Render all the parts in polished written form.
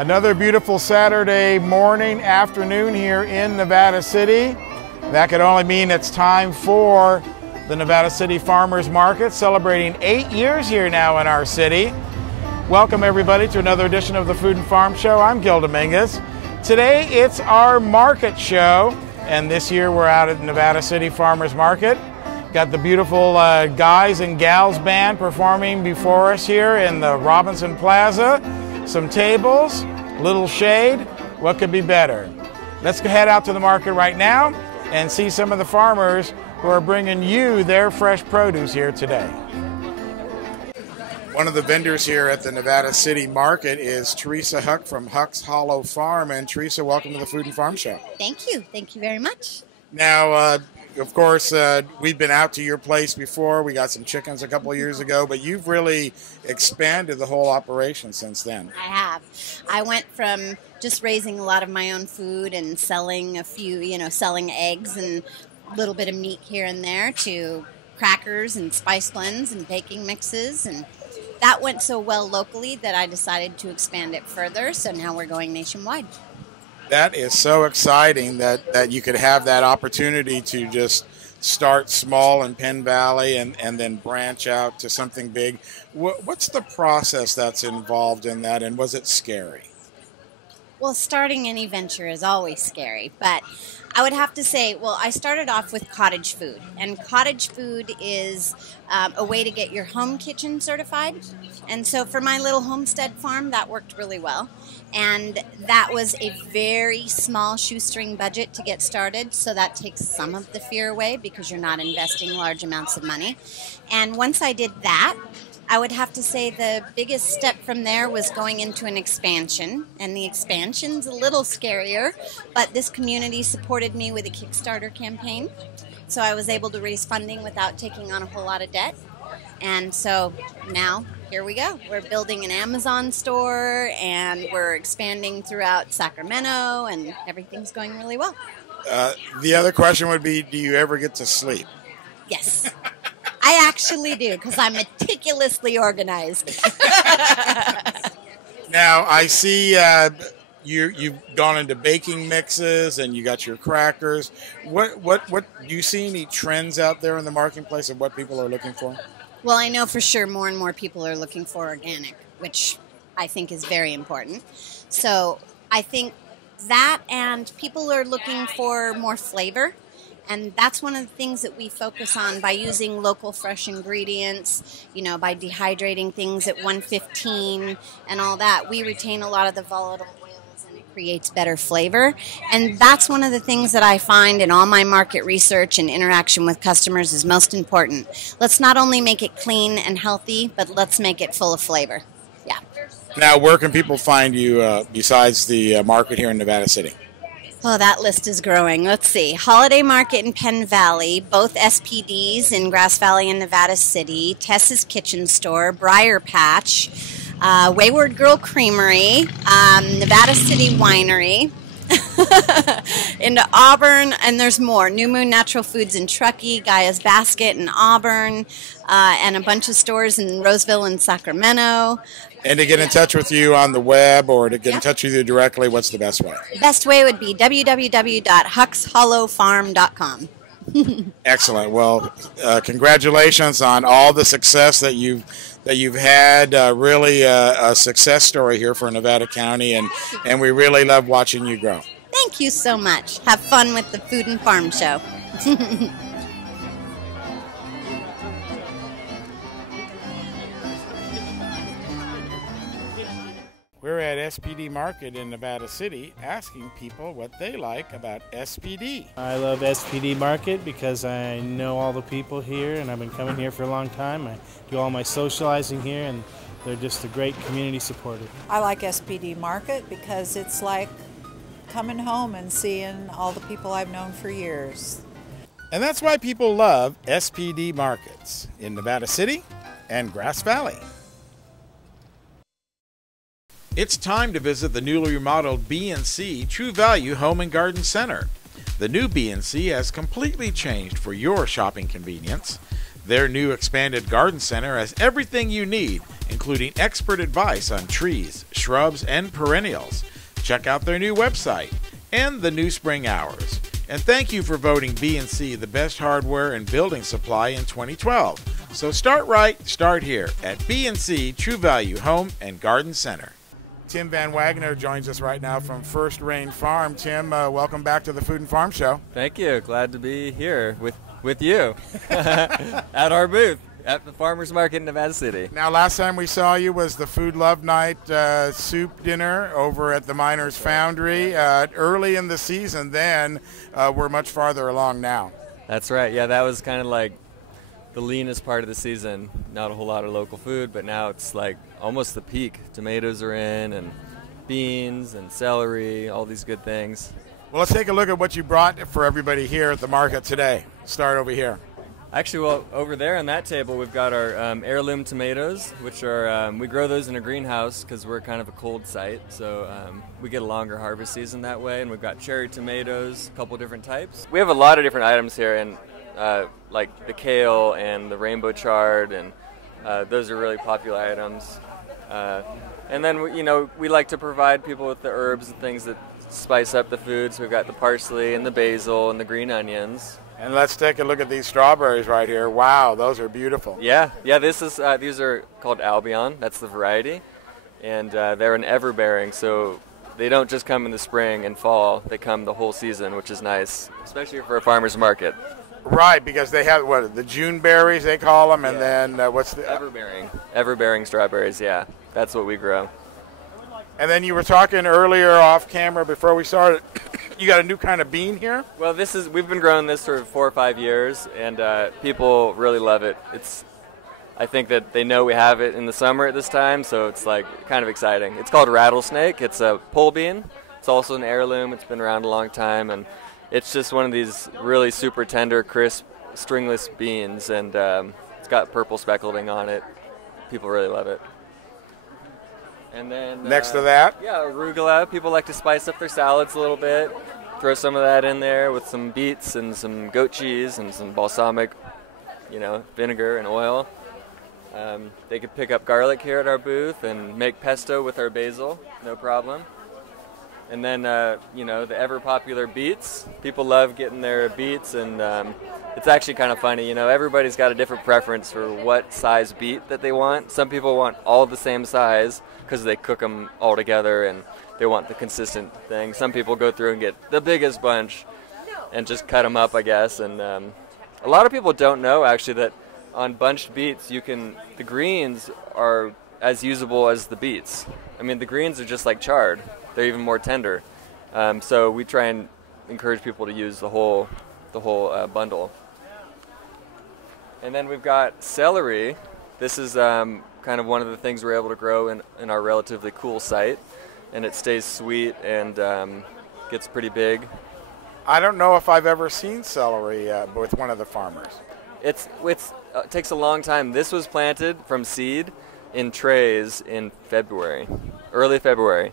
Another beautiful Saturday morning, afternoon here in Nevada City. That could only mean it's time for the Nevada City Farmers Market, celebrating 8 years here now in our city. Welcome everybody to another edition of the Food and Farm Show. I'm Gil Dominguez. Today it's our market show, and this year we're out at Nevada City Farmers Market. Got the beautiful guys and gals band performing before us here in the Robinson Plaza. Some tables, little shade. What could be better? Let's head out to the market right now and see some of the farmers who are bringing you their fresh produce here today. One of the vendors here at the Nevada City Market is Teresa Huck from Huck's Hollow Farm. And Teresa, welcome to the Food and Farm Show. Thank you. Thank you very much. Now, of course, we've been out to your place before. We got some chickens a couple of years ago, but you've really expanded the whole operation since then. I have. I went from just raising a lot of my own food and selling a few, selling eggs and a little bit of meat here and there to crackers and spice blends and baking mixes. And that went so well locally that I decided to expand it further. So now we're going nationwide. That is so exciting that you could have that opportunity to just start small in Penn Valley and then branch out to something big. What's the process that's involved in that, and was it scary? Well, starting any venture is always scary, but I would have to say, I started off with cottage food, and cottage food is a way to get your home kitchen certified. And so for my little homestead farm, that worked really well. And that was a very small shoestring budget to get started, so that takes some of the fear away because you're not investing large amounts of money. And once I did that, I would have to say the biggest step from there was going into an expansion, and the expansion's a little scarier, but this community supported me with a Kickstarter campaign, so I was able to raise funding without taking on a whole lot of debt. And so now, here we go. We're building an Amazon store, and we're expanding throughout Sacramento, and everything's going really well. The other question would be, do you ever get to sleep? Yes. I actually do, because I'm meticulously organized. Now, I see you've gone into baking mixes, and you got your crackers. What do you see any trends out there in the marketplace of what people are looking for? Well, I know for sure more and more people are looking for organic, which I think is very important. So I think that, and people are looking for more flavor. And that's one of the things that we focus on by using local fresh ingredients, by dehydrating things at 115 and all that. We retain a lot of the volatile oils, and it creates better flavor. And that's one of the things that I find in all my market research and interaction with customers is most important. Let's not only make it clean and healthy, but let's make it full of flavor. Yeah. Now, where can people find you besides the market here in Nevada City? Oh, that list is growing. Let's see. Holiday Market in Penn Valley, both SPDs in Grass Valley and Nevada City, Tess's Kitchen Store, Briar Patch, Wayward Girl Creamery, Nevada City Winery, into Auburn, and there's more. New Moon Natural Foods in Truckee, Gaia's Basket in Auburn, and a bunch of stores in Roseville and Sacramento. And to get in touch with you on the web or to get in touch with you directly, what's the best way? Best way would be www.huckshollowfarm.com. Excellent. Well, congratulations on all the success that you've had. Really a success story here for Nevada County, and we really love watching you grow. Thank you so much. Have fun with the Food and Farm Show. We're at SPD Market in Nevada City asking people what they like about SPD. I love SPD Market because I know all the people here, and I've been coming here for a long time. I do all my socializing here, and they're just a great community supporter. I like SPD Market because it's like coming home and seeing all the people I've known for years. And that's why people love SPD Markets in Nevada City and Grass Valley. It's time to visit the newly remodeled B&C True Value Home and Garden Center. The new B&C has completely changed for your shopping convenience. Their new expanded garden center has everything you need, including expert advice on trees, shrubs, and perennials. Check out their new website and the new spring hours. And thank you for voting B&C the best hardware and building supply in 2012. So start right, start here at B&C True Value Home and Garden Center. Tim Van Wagner joins us right now from First Rain Farm. Tim, welcome back to the Food and Farm Show. Thank you. Glad to be here with you at our booth at the Farmers Market in Nevada City. Now, last time we saw you was the Food Love Night soup dinner over at the Miners Foundry. Early in the season then, we're much farther along now. That's right. Yeah, that was kind of like the leanest part of the season. Not a whole lot of local food, but now it's like almost the peak. Tomatoes are in, and beans and celery, all these good things. Well, let's take a look at what you brought for everybody here at the market today. Start over here. Actually, well, over there on that table, we've got our heirloom tomatoes, which are, we grow those in a greenhouse because we're kind of a cold site. So we get a longer harvest season that way. And we've got cherry tomatoes, a couple different types. We have a lot of different items here, and like the kale and the rainbow chard, and those are really popular items. And then, we like to provide people with the herbs and things that spice up the food. So we've got the parsley and the basil and the green onions. And let's take a look at these strawberries right here. Wow, those are beautiful. Yeah. This is these are called Albion. That's the variety, and they're an everbearing. So they don't just come in the spring and fall. They come the whole season, which is nice, especially for a farmer's market. Right, because they have the June berries they call them, and then what's the everbearing strawberries? Yeah, that's what we grow. And then you were talking earlier off camera before we started. You got a new kind of bean here? Well, we've been growing this for 4 or 5 years, and people really love it. I think that they know we have it in the summer at this time, so it's like kind of exciting. It's called rattlesnake. It's a pole bean. It's also an heirloom. It's been around a long time, and it's just one of these really super tender, crisp, stringless beans, and it's got purple speckling on it. People really love it. And then next to that? Yeah, arugula. People like to spice up their salads a little bit. Throw some of that in there with some beets and some goat cheese and some balsamic, vinegar and oil. They could pick up garlic here at our booth and make pesto with our basil, no problem. And then, the ever-popular beets. People love getting their beets, and it's actually kind of funny. Everybody's got a different preference for what size beet that they want. Some people want all the same size because they cook them all together, and they want the consistent thing. Some people go through and get the biggest bunch and just cut them up, I guess. And a lot of people don't know, actually, that on bunched beets, the greens are as usable as the beets. I mean, the greens are just like chard. They're even more tender. So we try and encourage people to use the whole bundle. And then we've got celery. This is kind of one of the things we're able to grow in our relatively cool site, and it stays sweet and gets pretty big. I don't know if I've ever seen celery with one of the farmers. It takes a long time. This was planted from seed in trays in early February.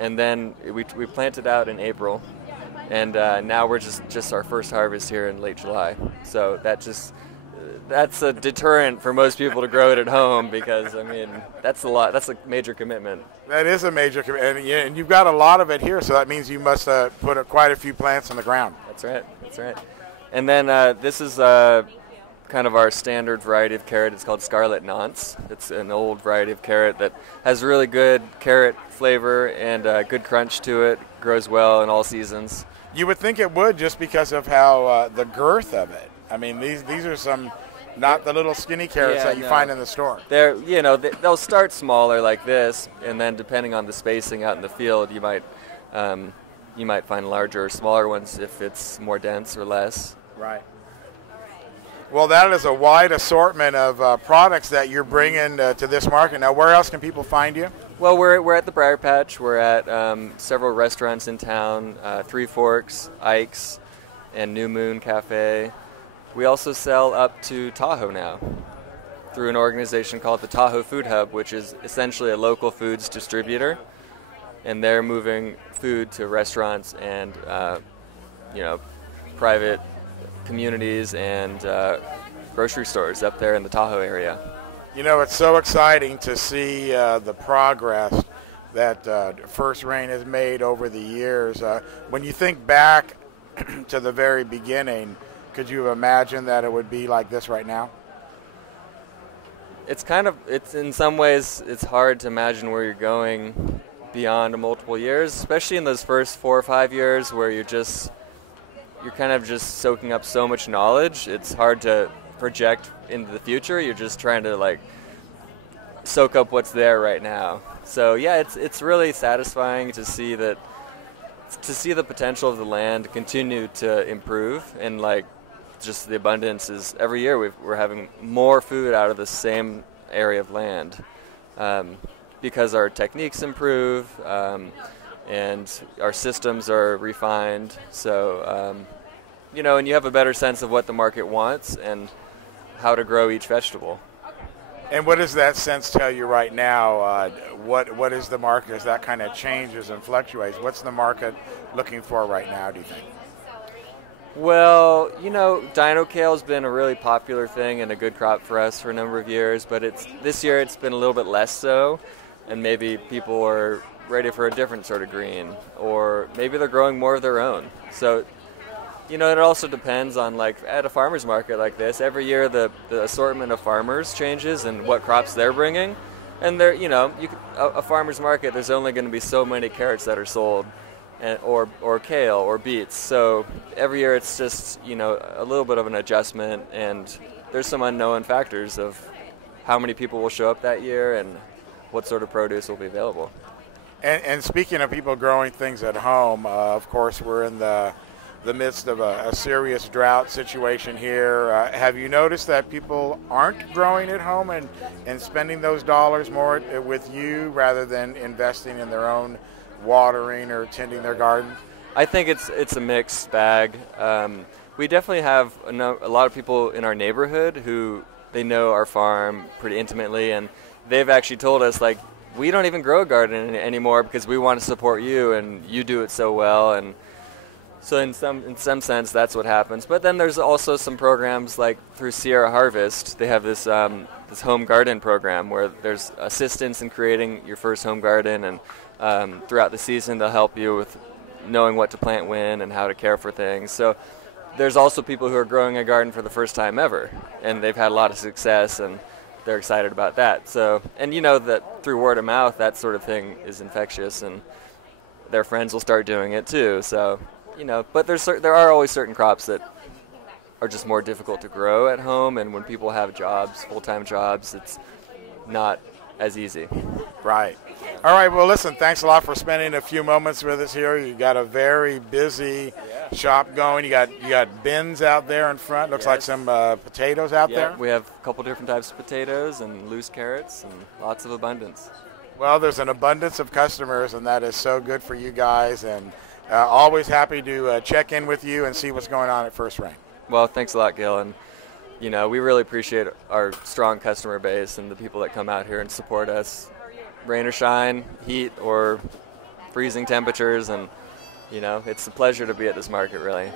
And then we planted out in April, and now we're just our first harvest here in late July. So that's a deterrent for most people to grow it at home, because that's a lot. That's a major commitment. That is a major commitment, and you've got a lot of it here, so that means you must put quite a few plants on the ground. That's right. And then this is kind of our standard variety of carrot. It's called Scarlet Nance. It's an old variety of carrot that has really good carrot flavor and good crunch to it. Grows well in all seasons. You would think it would, just because of how the girth of it. I mean, these are some, not the little skinny carrots that you find in the store. They'll start smaller like this, and then depending on the spacing out in the field, you might find larger or smaller ones if it's more dense or less. Right. Well, that is a wide assortment of products that you're bringing to this market. Now, where else can people find you? Well, we're at the Briar Patch. We're at several restaurants in town, Three Forks, Ike's, and New Moon Cafe. We also sell up to Tahoe now through an organization called the Tahoe Food Hub, which is essentially a local foods distributor. And they're moving food to restaurants and, private communities and grocery stores up there in the Tahoe area. It's so exciting to see the progress that First Rain has made over the years. When you think back to the very beginning, could you imagine that it would be like this right now? It's in some ways, it's hard to imagine where you're going beyond multiple years, especially in those first 4 or 5 years where you're kind of just soaking up so much knowledge. It's hard to project into the future. You're just trying to like soak up what's there right now. So yeah, it's really satisfying to see the potential of the land continue to improve, and like just the abundance is every year we're having more food out of the same area of land because our techniques improve and our systems are refined. So and you have a better sense of what the market wants and how to grow each vegetable. And what does that sense tell you right now? What is the market as that kind of changes and fluctuates? What's the market looking for right now, do you think? Well, dino kale's been a really popular thing and a good crop for us for a number of years, but this year it's been a little bit less so, and maybe people are ready for a different sort of green, or maybe they're growing more of their own. So, it also depends on, like, at a farmer's market like this, every year the assortment of farmers changes and what crops they're bringing. And a farmer's market, there's only going to be so many carrots that are sold, or kale or beets. So every year it's just, a little bit of an adjustment, and there's some unknown factors of how many people will show up that year and what sort of produce will be available. And speaking of people growing things at home, of course, we're in the midst of a serious drought situation here. Have you noticed that people aren't growing at home and spending those dollars more with you rather than investing in their own watering or tending their garden? I think it's a mixed bag. We definitely have a lot of people in our neighborhood who they know our farm pretty intimately, and they've actually told us, like, we don't even grow a garden anymore because we want to support you and you do it so well. And so in some sense that's what happens. But then there's also some programs like through Sierra Harvest. They have this home garden program where there's assistance in creating your first home garden, and throughout the season they'll help you with knowing what to plant when and how to care for things. So there's also people who are growing a garden for the first time ever, and they've had a lot of success and they're excited about that. So, and that through word of mouth, that sort of thing is infectious, and their friends will start doing it too. So, but there are always certain crops that are just more difficult to grow at home, and when people have jobs, full-time jobs, it's not as easy. Right. All right, well, listen, thanks a lot for spending a few moments with us here. You got a very busy shop going. You got bins out there in front. Looks like some potatoes out there. We have a couple different types of potatoes and loose carrots and lots of abundance. Well, there's an abundance of customers, and that is so good for you guys, and always happy to check in with you and see what's going on at First Rain. Well, thanks a lot, Gil, and we really appreciate our strong customer base and the people that come out here and support us, rain or shine, heat or freezing temperatures, and it's a pleasure to be at this market, really.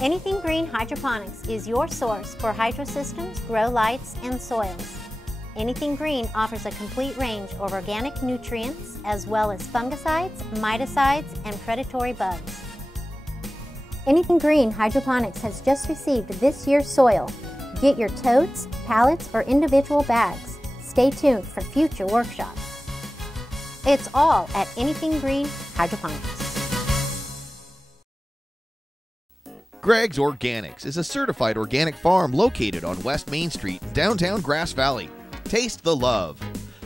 Anything Green Hydroponics is your source for hydro systems, grow lights, and soils. Anything Green offers a complete range of organic nutrients as well as fungicides, miticides, and predatory bugs. Anything Green Hydroponics has just received this year's soil. Get your totes, pallets, or individual bags. Stay tuned for future workshops. It's all at Anything Green Hydroponics. Greg's Organics is a certified organic farm located on West Main Street in downtown Grass Valley. Taste the love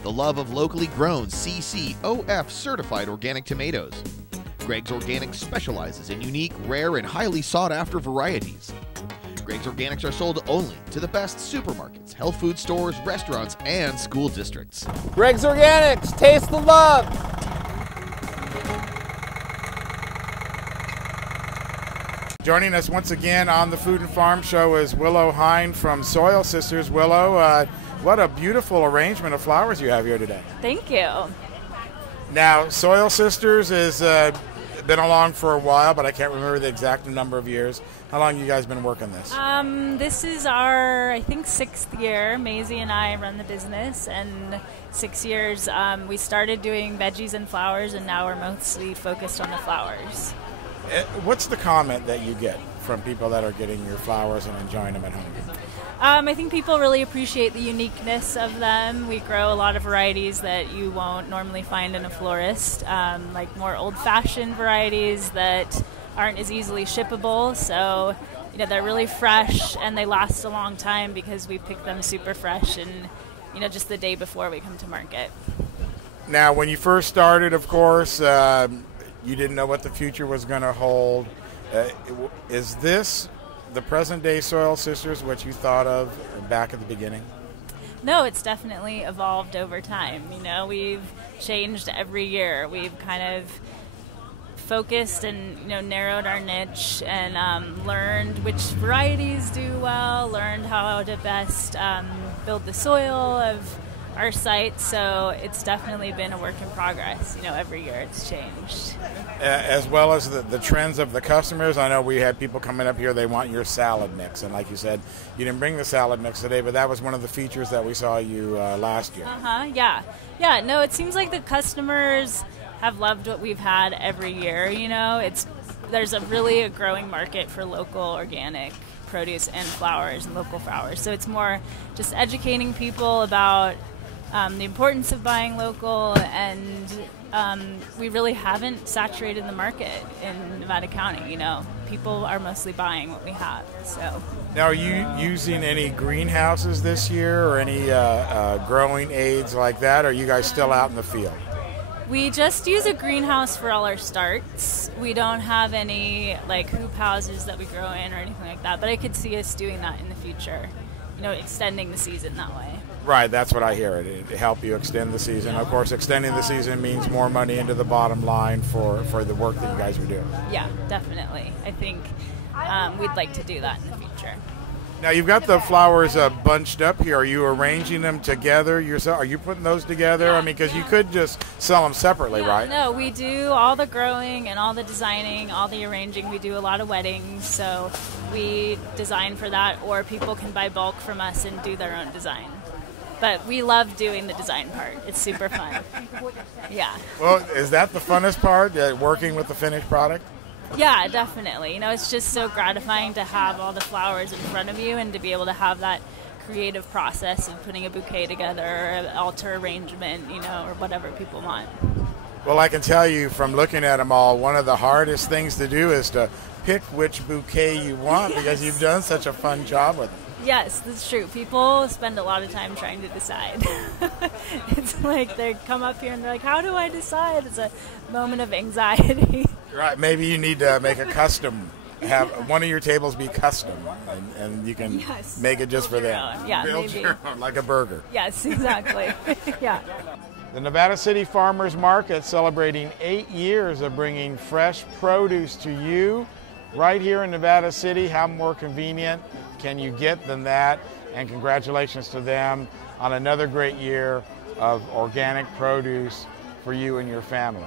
of locally grown CCOF certified organic tomatoes. Greg's Organics specializes in unique, rare, and highly sought-after varieties. Greg's Organics are sold only to the best supermarkets, health food stores, restaurants, and school districts. Greg's Organics, taste the love! Joining us once again on the Food and Farm Show is Willow Hein from Soil Sisters. Willow, what a beautiful arrangement of flowers you have here today. Thank you. Now, Soil Sisters is been along for a while, but I can't remember the exact number of years. How long you guys been working this? This is our, I think, 6th year. Maisie and I run the business, and 6 years. We started doing veggies and flowers, and now we're mostly focused on the flowers. What's the comment that you get from people that are getting your flowers and enjoying them at home? I think people really appreciate the uniqueness of them. We grow a lot of varieties that you won't normally find in a florist, like more old-fashioned varieties that aren't as easily shippable. So, they're really fresh and they last a long time because we pick them super fresh and, just the day before we come to market. Now, when you first started, of course, you didn't know what the future was going to hold. Is this the present-day Soil Sisters what you thought of back at the beginning? No, it's definitely evolved over time. We've changed every year. We've kind of focused and narrowed our niche and learned which varieties do well, learned how to best build the soil of our site, so it's definitely been a work in progress. Every year it's changed. As well as the trends of the customers. I know we had people coming up here, they want your salad mix, and like you said, you didn't bring the salad mix today, but that was one of the features that we saw you last year. Yeah, no, it seems like the customers have loved what we've had every year. There's a growing market for local organic produce and flowers and local flowers, so it's more just educating people about the importance of buying local, and we really haven't saturated the market in Nevada County. People are mostly buying what we have. So now, are you using any greenhouses this year or any growing aids like that, or are you guys still out in the field? We just use a greenhouse for all our starts. We don't have any hoop houses that we grow in or anything like that, but I could see us doing that in the future, extending the season that way. Right, that's what I hear. It help you extend the season. Of course, extending the season means more money into the bottom line for the work that you guys are doing. Yeah, definitely. I think we'd like to do that in the future. Now, you've got the flowers bunched up here. Are you arranging them together yourself? Are you putting those together? Because you could just sell them separately, right? No, we do all the growing and all the designing, all the arranging. We do a lot of weddings, so we design for that, or people can buy bulk from us and do their own design. But we love doing the design part. It's super fun. Yeah. Well, is that the funnest part, working with the finished product? Yeah, definitely. It's just so gratifying to have all the flowers in front of you and to be able to have that creative process of putting a bouquet together, or an altar arrangement, or whatever people want. Well, I can tell you from looking at them all, one of the hardest things to do is to pick which bouquet you want, because you've done such a fun job with it. Yes, that's true. People spend a lot of time trying to decide. It's like they come up here and they're like, how do I decide? It's a moment of anxiety. Right. Maybe you need to make a custom, have one of your tables be custom, and you can make it just for them. Yeah, build maybe. your own, like a burger. Yes, exactly. Yeah. The Nevada City Farmers Market celebrating 8 years of bringing fresh produce to you right here in Nevada City. How more convenient can you get than that? And congratulations to them on another great year of organic produce for you and your family.